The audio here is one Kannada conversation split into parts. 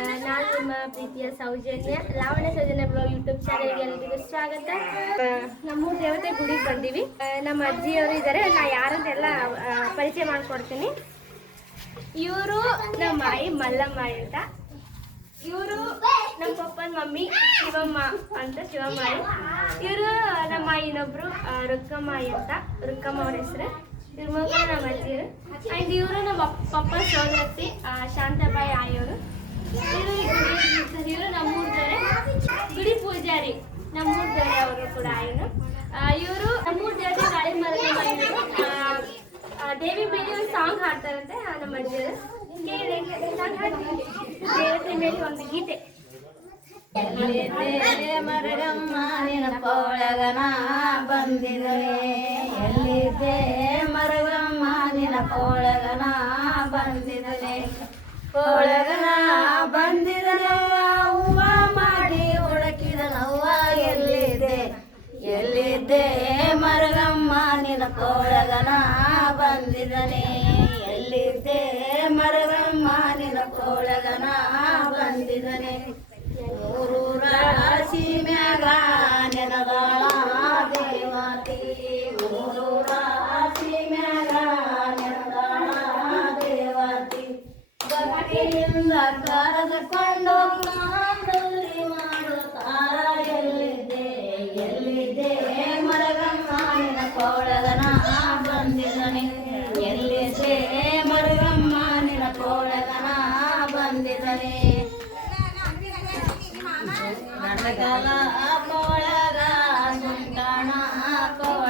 ನಾನು ನಿಮ್ಮ ಪ್ರೀತಿಯ ಸೌಜನ್ಯ ಲಾವಣ್ಯ ಸೌಜನ್ಯ ಬ್ಲಾಗ್ ಯೂಟ್ಯೂಬ್ ಚಾನೆಲ್ಗೆ ಎಲ್ಲರಿಗೂ ಸ್ವಾಗತ. ಆ, ನಮ್ಮೂರ ದೇವತೆ ಗುಡಿಗೆ ಬಂದೀವಿ. ನಮ್ಮ ಅಜ್ಜಿಯವರು ಇದ್ದಾರೆ ನಾ ಯಾರಂತೆಲ್ಲ ಪರಿಚಯ ಮಾಡ್ಕೊಡ್ತೀನಿ. ಇವರು ನಮ್ಮ ಮಾಯಿ ಮಲ್ಲಮ್ಮಾಯಿ ಅಂತ. ಇವರು ನಮ್ಮ ಪಪ್ಪನ ಮಮ್ಮಿ ಶಿವಮ್ಮ ಅಂತ ಶಿವಮ್ಮಾಯಿ ಇವರು ನಮ್ಮ ಇನ್ನೊಬ್ರು ರುಕ್ಕಮ್ಮಾಯಿ ಅಂತ. ರುಕ್ಕಮ್ಮ ಅವ್ರ ಹೆಸರು. ಇವ್ರ ನಮ್ಮ ಅಜ್ಜಿಯರು ಆ್ಯಂಡ್ ಇವರು ನಮ್ಮ ಪಪ್ಪ ಸೋದರತ್ತಿ ಶಾಂತಾಬಾಯಿ ಆಯೋರು ಇವರು ಇವರು ನಮ್ಮೂರ್ದವರೆ. ಗುಡಿ ಪೂಜಾರಿ, ನಮ್ಮೂರ್ದವರೆ ಅವರು ಕೂಡ ಏನು ಇವರು ನಮ್ಮೂರ್ ನಾಳೆ ಮರದ ಮಾಡಿದ್ರು. ದೇವಿ ಮೇಲೆ ಒಂದು ಸಾಂಗ್ ಹಾಡ್ತಾರಂತೆ ನಮ್ಮ ಅಜ್ಜಿಯರು ದೇವತೆ ಮೇಲೆ ಒಂದು ಗೀತೆ. ಮರಗಮ್ಮ ನೆನಪೊಳಗನ ಬಂದಿದರೆ ಎಲ್ಲಿದ್ದೆ ಮರಗಮ್ಮ ನೆನಪೊಳಗನ ಬಂದಿದರೆ ಒಳಗನ ಬಂದಿದನವ್ವ ಹೂವ ಮಾಡಿ ಹುಡುಕಿದನವ್ವ ಎಲ್ಲಿದೆ ಎಲ್ಲಿದ್ದೆ? ಮರಗಮ್ಮ ನೆನಪೊಳಗನ ಬಂದಿದನೆ. ಎಲ್ಲಿದ್ದೆ? ಮರಗಮ್ಮ ನೆನಪೊಳಗನ ಬಂದಿದನೆ. ಭಕ್ತಿಯಿಂದ ಕರೆದುಕೊಂಡು ಮಾಡೋ ತಾರ ಎಲ್ಲಿದ್ದೆ? ಎಲ್ಲಿದ್ದೆ? ಮರಗಮ್ಮನ ನೆನಪೊಳಗನ ಬಂದಿದ್ದಾನೆ. ಎಲ್ಲಿದ್ದೆ? ಮರಗಮ್ಮನ ನೆನಪೊಳಗನ ಬಂದಿದ್ದಾನೆ. ನಡಗಲ ಕೋಳಗ ಸುಂಕಣ ಕೊಳಗ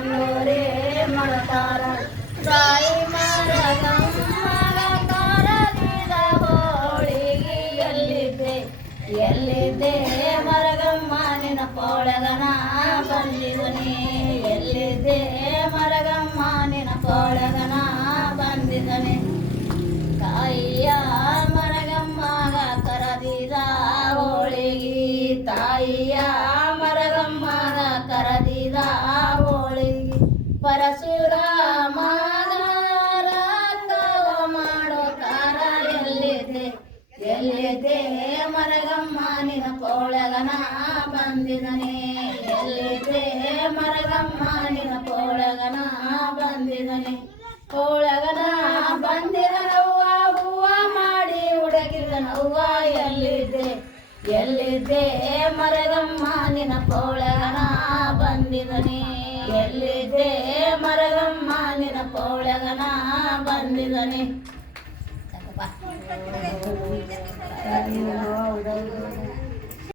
ಕಂದೋರಿ ಮಾಡ್ತಾರ ತಾಯಿ ಮರಗಮ್ಮಗ ಕರದಿದ ಹೋಳಿಗೆ ಎಲ್ಲಿದ್ದೆ ಎಲ್ಲಿದ್ದೆ ಮರಗಮ್ಮ ನಿನ ಕೋಳಗನ ಬಂದಿದನೆ ಎಲ್ಲಿದ್ದೆ ಮರಗಮ್ಮ ನಿನ ಎಲ್ಲಿದೆ ಮರಗಮ್ಮ? ನಿನ ಕೋಳಗನ ಬಂದಿದನೆ. ಎಲ್ಲಿದೆ ಮರಗಮ್ಮ? ನಿನ ಕೋಳಗನ ಬಂದಿದನೆ. ಪೋಳಗನ ಬಂದಿದನವ್ವ, ಹೂವ ಮಾಡಿ ಹುಡುಗಿದನವ್ವ ಎಲ್ಲಿದೆ? ಎಲ್ಲಿದೆ ಮರಗಮ್ಮ? ನಿನ ಕೋಳಗನ ಬಂದಿದನೆ. ಎಲ್ಲಿದೆ ಮರಗಮ್ಮ ನಿನ ಪೌಳಗನ ಬಂದಿದನೆ